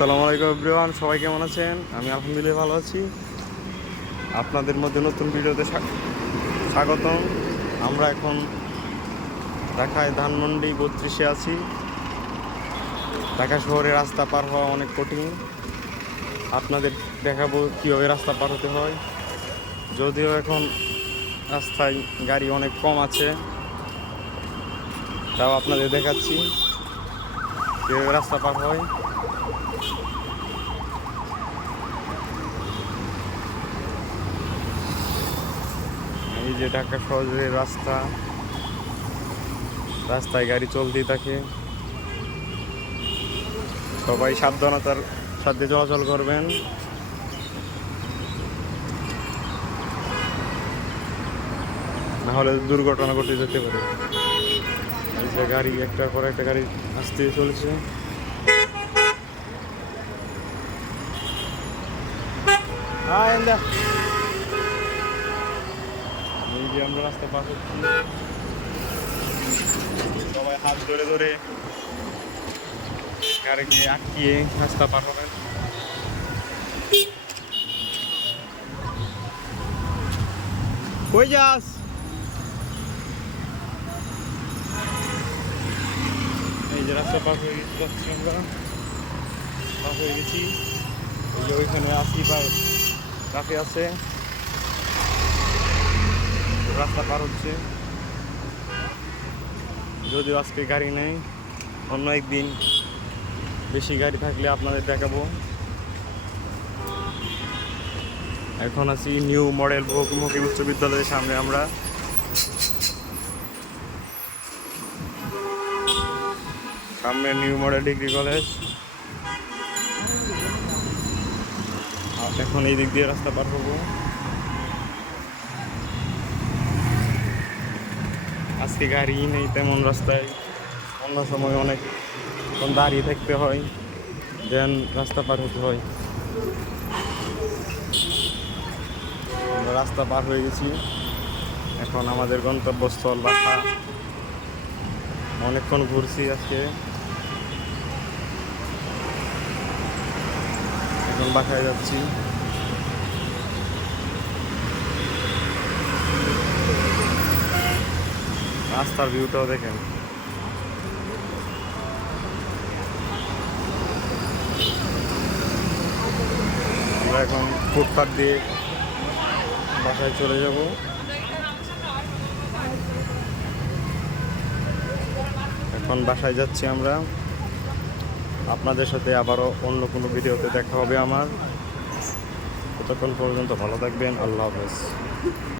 আসসালামু আলাইকুম এভরিওয়ান, সবাই কেমন আছেন? আমি আলহামদুলিল্লাহ ভালো আছি। আপনাদের মধ্যে নতুন ভিডিওতে স্বাগতম। আমরা এখন ঢাকায় ধানমন্ডি 32-এ আছি। ঢাকা শহরে রাস্তা পার হওয়া অনেক কঠিন। আপনাদের দেখাবো কীভাবে রাস্তা পার হতে হয়। যদিও এখন রাস্তায় গাড়ি অনেক কম আছে, তাও আপনাদের দেখাচ্ছি কীভাবে রাস্তা পার হয়। এই যে ঢাকা শহরের রাস্তায় গাড়ি চলতেই থাকে। সবাই সাবধানতার সাথে চলাচল করবেন। না হলে দুর্ঘটনা ঘটে যেতে পারে। এই যে গাড়ি একটার পর একটা গাড়ি আসতে চলেছে। এই যে আমরা রাস্তা পার হচ্ছি, সবাই হাত ধরে ধরে গাড়িকে আটকিয়ে রাস্তা পার হবেন। কই যাস? এই যে রাস্তা পার হয়ে যাচ্ছি, আমরা পার হয়ে গেছি। এই যে ওইখানে আসি ভাই কাফে আছে, রাস্তা পার হচ্ছে। যদিও আজকে গাড়ি নেই, অন্য একদিন বেশি গাড়ি থাকলে আপনাদের দেখাবো। এখন আছি নিউ মডেল বহুমুখী উচ্চ বিদ্যালয়ের সামনে। আমরা সামনে নিউ মডেল ডিগ্রি কলেজ। এখন এই দিক দিয়ে রাস্তা পার হবো। আজকে গাড়ি নেই তেমন রাস্তায়, অন্য সময় অনেক দাঁড়িয়ে থাকতে হয়, দেন রাস্তা পার হতে হয়। আমরা রাস্তা পার হয়ে গেছি, এখন আমাদের গন্তব্যস্থল বাসা। অনেকক্ষণ ঘুরছি আজকে, এখন বাসায় যাচ্ছি। রাস্তার ভিউটাও দেখেন। আমরা এখন ফুটপাথ দিয়ে বাসায় চলে যাব। এখন বাসায় যাচ্ছি আমরা। আপনাদের সাথে আবারও অন্য কোনো ভিডিওতে দেখা হবে আমার। ততক্ষণ পর্যন্ত ভালো থাকবেন। আল্লাহ হাফেজ।